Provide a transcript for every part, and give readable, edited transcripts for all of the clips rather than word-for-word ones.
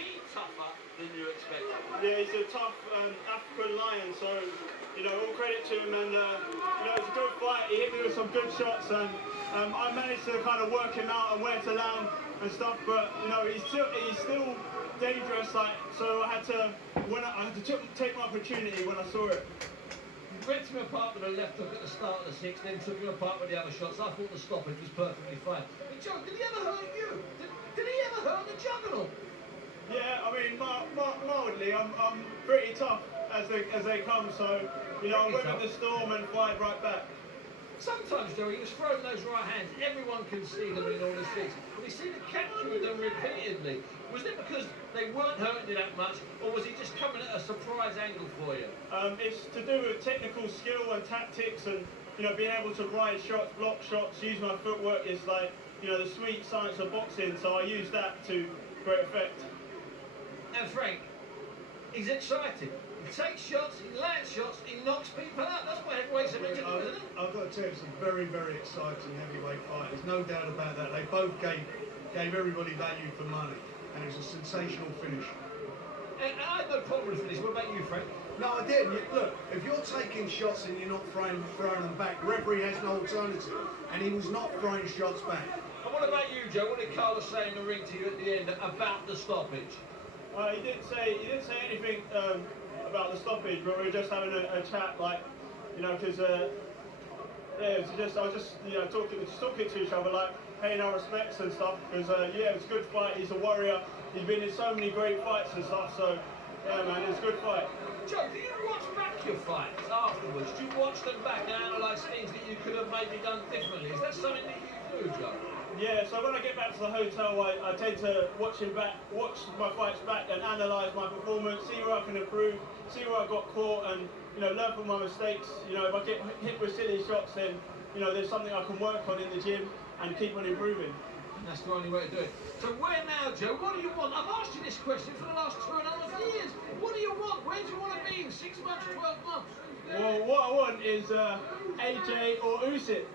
he tougher than you expected? Yeah, he's a tough African lion, so, you know, all credit to him, and, you know, it's a good fight. He hit me with some good shots, and I managed to kind of work him out and where to land and stuff, but, you know, he's still dangerous, like, so I had to take my opportunity when I saw it. You went him apart with a left hook at the start of the sixth, then took him apart with the other shots. I thought the stoppage was perfectly fine. But Joe, did he ever hurt you? Did he ever hurt the juggernaut? Yeah, I mean, mildly, I'm pretty tough as they come, so, you know, I weathered the storm and fired right back. Sometimes, Joe, he was throwing those right hands. Everyone can see them in all the six. But he seemed to catch you with them repeatedly. Was it because they weren't hurting you that much, or was he just coming at a surprise angle for you? It's to do with technical skill and tactics, and, you know, being able to ride shots, block shots, use my footwork is like, you know, the sweet science of boxing, so I use that to great effect. And Frank, he's excited. He takes shots, he lands shots, he knocks people out. That's what heavyweights are meant to do, isn't it? I've got to tell you, it's a very, very exciting heavyweight fight. There's no doubt about that. They both gave everybody value for money, and it was a sensational finish. And I had no problem with the finish. What about you, Frank? No, I didn't. Look, if you're taking shots and you're not throwing them back, the referee has no alternative, and he was not throwing shots back. And what about you, Joe? What did Carlos say in the ring to you at the end about the stoppage? He didn't say anything about the stoppage, but we were just having a chat, like, you know, because yeah, I was just you know talking to each other, like paying our respects and stuff. Because yeah, it was a good fight. He's a warrior. He's been in so many great fights and stuff. So yeah, man, it was a good fight. Joe, do you watch back your fights afterwards? Do you watch them back and analyse things that you could have maybe done differently? Is that something that you do, Joe? Yeah, so when I get back to the hotel, I tend to watch my fights back and analyse my performance, see where I can improve, see where I got caught, and, you know, learn from my mistakes. You know, if I get hit with silly shots, then, you know, there's something I can work on in the gym and keep on improving. And that's the only way to do it. So where now, Joe? What do you want? I've asked you this question for the last 2.5 years. What do you want? Where do you want to be in 6 months, 12 months? Well, what I want is AJ or Usyk.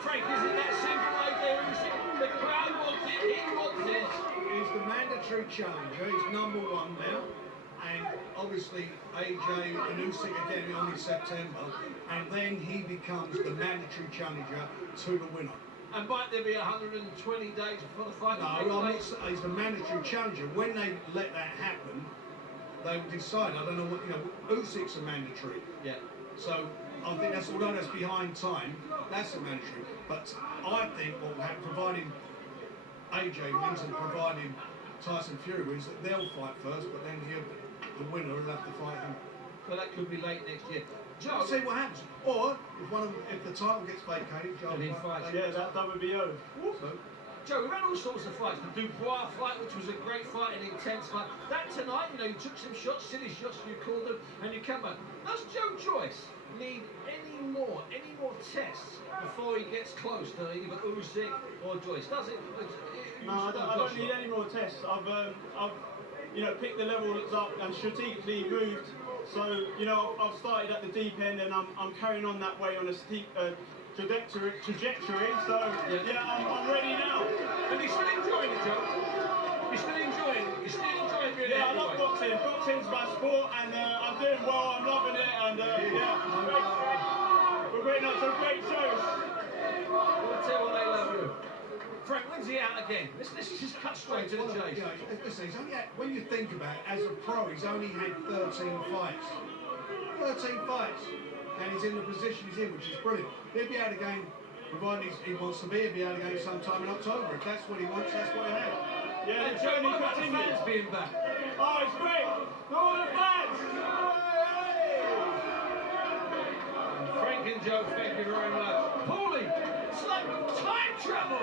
Frank, is it that simple, AJ Usyk? The crowd wants it, he wants it. He's the mandatory challenger. He's #1 now. And obviously AJ and Usyk again in September, and then he becomes the mandatory challenger to the winner. And might there be 120 days before the fight? No, he's the mandatory challenger. When they let that happen, they will decide. I don't know what, you know, Usyk's a mandatory. Yeah. So I think that's, although that's behind time, that's a mandatory. But I think what will happen, providing AJ wins and providing Tyson Fury wins, that they'll fight first, but then the winner will have to fight him. So that could be late next year. Joe, Let's see what happens. Or if the title gets vacated, Joe Then he fights. Yeah, that WBO. So, Joe, we've had all sorts of fights. The Dubois fight, which was a great fight, an intense fight. That tonight, you know, you took some shots, silly shots, you called them, and you come back. Does Joe Joyce need any more tests before he gets close to either Usyk or Joyce? Does it? No, I don't need any more tests. I've you know, picked the levels up and strategically moved. So, you know, I've started at the deep end, and I'm carrying on that way on a steep trajectory. So yeah, I'm ready now. And you're still enjoying it, Joe? You're still enjoying it? You're still enjoying being Yeah, I love boxing. Boxing's my sport, and I'm doing well. I'm loving it, and yeah, we're putting on some great shows. I'll tell you what, they love you. Frank, when's he out again? Let's just cut straight to the chase. You know, listen, he's only had, when you think about it, as a pro, he's only had 13 fights. 13 fights. And he's in the position he's in, which is brilliant. He'll be able to gain, provided he wants to be, he'll be able to gain sometime in October. If that's what he wants, that's what he has. Yeah, And the Joe, journey what about the continues. fans being back? Oh, it's great. All the fans. Frank and Joe, thank you very much. Paulie, it's like time travel.